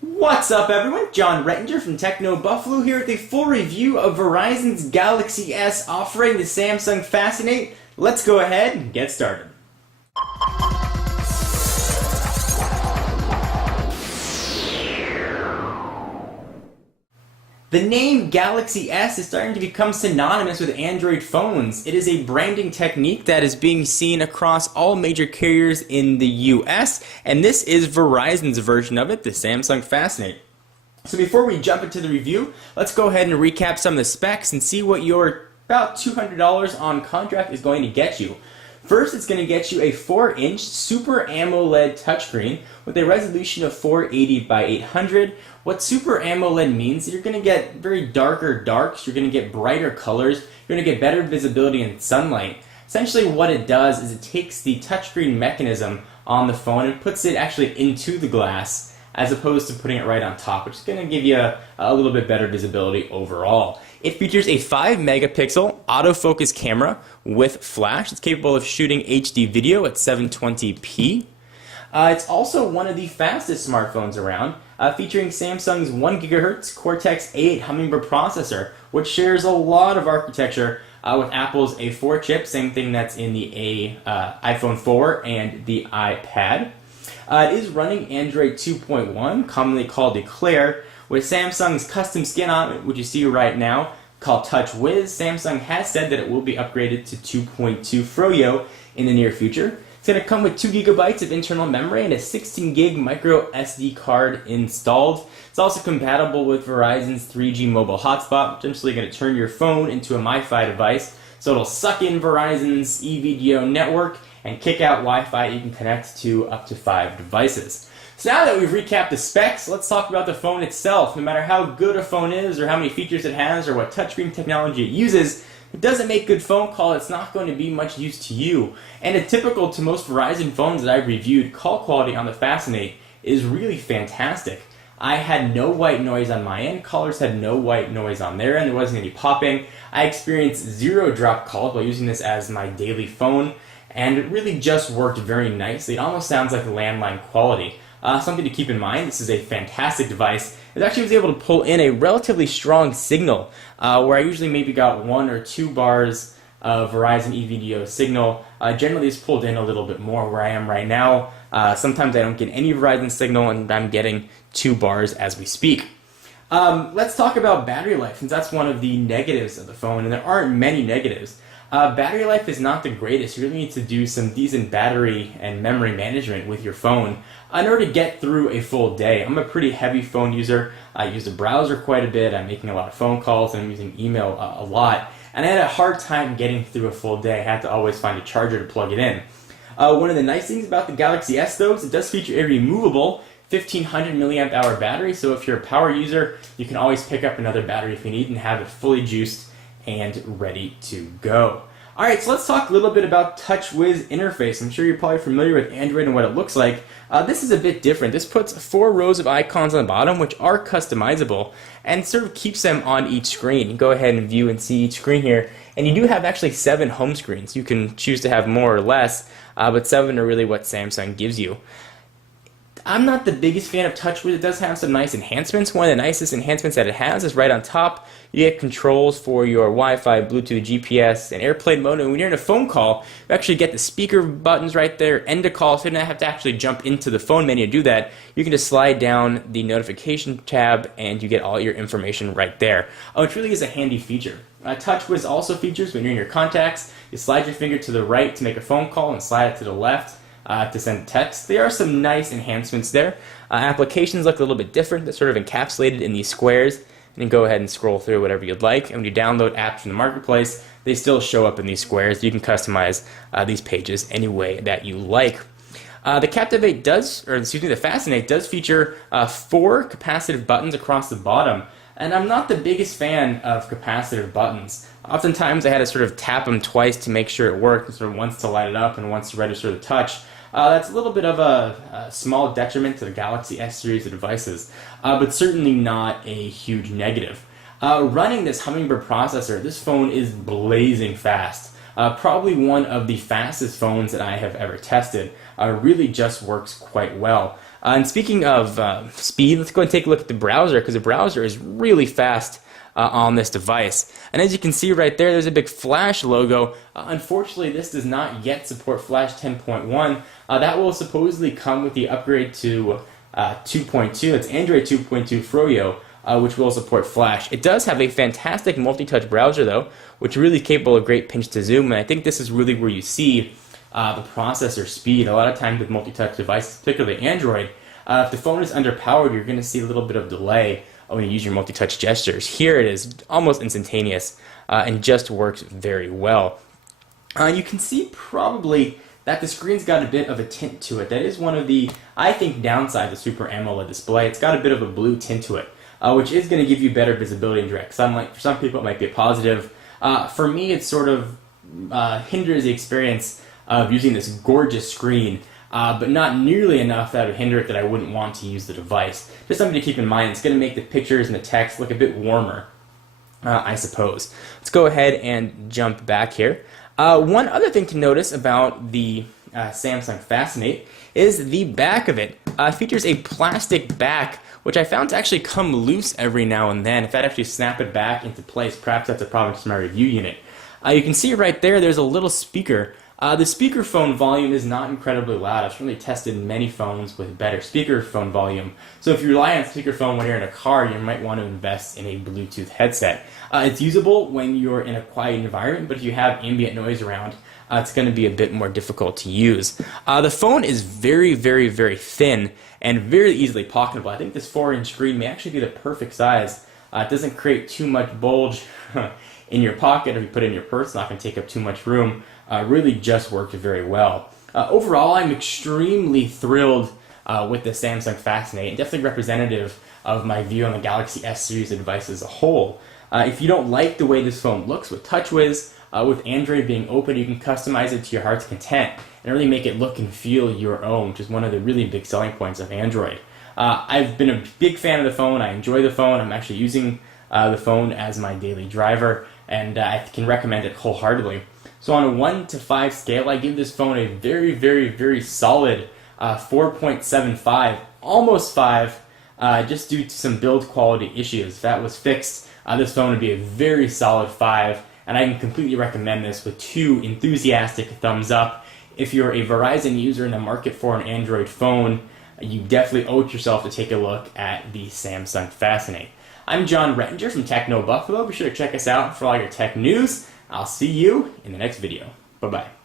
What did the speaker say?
What's up everyone, John Rettinger from Techno Buffalo here with a full review of Verizon's Galaxy S offering the Samsung Fascinate. Let's go ahead and get started. The name Galaxy S is starting to become synonymous with Android phones. It is a branding technique that is being seen across all major carriers in the US, and this is Verizon's version of it, the Samsung Fascinate. So before we jump into the review, let's go ahead and recap some of the specs and see what your about $200 on contract is going to get you. First, it's going to get you a 4-inch Super AMOLED touchscreen with a resolution of 480 by 800. What Super AMOLED means is you're going to get very darker darks, you're going to get brighter colors, you're going to get better visibility in sunlight. Essentially what it does is it takes the touchscreen mechanism on the phone and puts it actually into the glass as opposed to putting it right on top, which is going to give you a little bit better visibility overall. It features a 5-megapixel autofocus camera with flash. It's capable of shooting HD video at 720p. It's also one of the fastest smartphones around, featuring Samsung's 1 GHz Cortex-A8 Hummingbird processor, which shares a lot of architecture with Apple's A4 chip, same thing that's in the iPhone 4 and the iPad. It is running Android 2.1, commonly called Eclair, with Samsung's custom skin on it, which you see right now, called TouchWiz. Samsung has said that it will be upgraded to 2.2 Froyo in the near future. It's going to come with 2 GB of internal memory and a 16 gig micro SD card installed. It's also compatible with Verizon's 3G mobile hotspot, potentially going to turn your phone into a MiFi device. So it'll suck in Verizon's eVDO network and kick out Wi-Fi you can connect to up to 5 devices. So now that we've recapped the specs, let's talk about the phone itself. No matter how good a phone is or how many features it has or what touchscreen technology it uses, it doesn't make good phone call, it's not going to be much use to you. And it's typical to most Verizon phones that I've reviewed, call quality on the Fascinate is really fantastic. I had no white noise on my end, callers had no white noise on their end, there wasn't any popping. I experienced 0 drop calls while using this as my daily phone, and it really just worked very nicely. It almost sounds like landline quality. Something to keep in mind, this is a fantastic device. It actually was able to pull in a relatively strong signal, where I usually maybe got 1 or 2 bars of Verizon eVDO signal. Generally it's pulled in a little bit more where I am right now. Sometimes I don't get any Verizon signal and I'm getting 2 bars as we speak. Let's talk about battery life, since that's one of the negatives of the phone, and there aren't many negatives. Battery life is not the greatest. You really need to do some decent battery and memory management with your phone in order to get through a full day. I'm a pretty heavy phone user. I use the browser quite a bit. I'm making a lot of phone calls and I'm using email a lot. And I had a hard time getting through a full day. I had to always find a charger to plug it in. One of the nice things about the Galaxy S though is it does feature a removable 1500 milliamp hour battery. So if you're a power user, you can always pick up another battery if you need and have it fully juiced and ready to go. Alright, so let's talk a little bit about TouchWiz interface. I'm sure you're probably familiar with Android and what it looks like. This is a bit different. This puts 4 rows of icons on the bottom, which are customizable, and sort of keeps them on each screen. You can go ahead and view and see each screen here, and you do have actually 7 home screens. You can choose to have more or less, but 7 are really what Samsung gives you. I'm not the biggest fan of TouchWiz. It does have some nice enhancements. One of the nicest enhancements that it has is right on top. You get controls for your Wi-Fi, Bluetooth, GPS, and airplane mode. And when you're in a phone call, you actually get the speaker buttons right there, end a call, so you don't have to actually jump into the phone menu to do that. You can just slide down the notification tab and you get all your information right there. Oh, it really is a handy feature. TouchWiz also features when you're in your contacts, you slide your finger to the right to make a phone call and slide it to the left to send text. There are some nice enhancements there. Applications look a little bit different. They're sort of encapsulated in these squares. And then go ahead and scroll through whatever you'd like. And when you download apps from the marketplace, they still show up in these squares. You can customize these pages any way that you like. The Fascinate does feature 4 capacitive buttons across the bottom. And I'm not the biggest fan of capacitive buttons. Oftentimes I had to sort of tap them twice to make sure it worked, sort of once to light it up and once to register the touch. That's a little bit of a small detriment to the Galaxy S series of devices, but certainly not a huge negative. Running this Hummingbird processor, this phone is blazing fast. Probably one of the fastest phones that I have ever tested. Really just works quite well. And speaking of speed, let's go and take a look at the browser, because the browser is really fast on this device. And as you can see right there, there's a big Flash logo. Unfortunately, this does not yet support Flash 10.1. That will supposedly come with the upgrade to 2.2. It's Android 2.2 Froyo, which will support Flash. It does have a fantastic multi-touch browser, though, which is really capable of great pinch to zoom, and I think this is really where you see the processor speed. A lot of times with multi-touch devices, particularly Android, if the phone is underpowered, you're going to see a little bit of delay when you use your multi-touch gestures. Here it is almost instantaneous and just works very well. You can see probably that the screen's got a bit of a tint to it. That is one of the, I think, downsides of Super AMOLED display. It's got a bit of a blue tint to it, which is going to give you better visibility in direct sunlight. For some people, it might be a positive. For me, it sort of hinders the experience of using this gorgeous screen, but not nearly enough that would hinder it that I wouldn't want to use the device. Just something to keep in mind. It's going to make the pictures and the text look a bit warmer, I suppose. Let's go ahead and jump back here. One other thing to notice about the Samsung Fascinate is the back of it. Features a plastic back, which I found to actually come loose every now and then. If I'd actually snap it back into place, perhaps that's a problem with my review unit. You can see right there, there's a little speaker. The speakerphone volume is not incredibly loud. I've certainly tested many phones with better speakerphone volume. So if you rely on speakerphone when you're in a car, you might want to invest in a Bluetooth headset. It's usable when you're in a quiet environment, but if you have ambient noise around, it's going to be a bit more difficult to use. The phone is very, very, very thin and very easily pocketable. I think this 4-inch screen may actually be the perfect size. It doesn't create too much bulge in your pocket. If you put it in your purse, it's not going to take up too much room. Really just worked very well. Overall, I'm extremely thrilled with the Samsung Fascinate, and definitely representative of my view on the Galaxy S series of devices as a whole. If you don't like the way this phone looks with TouchWiz, with Android being open, you can customize it to your heart's content and really make it look and feel your own, which is one of the really big selling points of Android. I've been a big fan of the phone. I enjoy the phone. I'm actually using the phone as my daily driver, and I can recommend it wholeheartedly. So on a 1 to 5 scale, I give this phone a very, very, very solid 4.75, almost 5, just due to some build quality issues. If that was fixed, this phone would be a very solid 5, and I can completely recommend this with 2 enthusiastic thumbs up. If you're a Verizon user in the market for an Android phone, you definitely owe it yourself to take a look at the Samsung Fascinate. I'm John Rettinger from Techno Buffalo. Be sure to check us out for all your tech news. I'll see you in the next video. Bye-bye.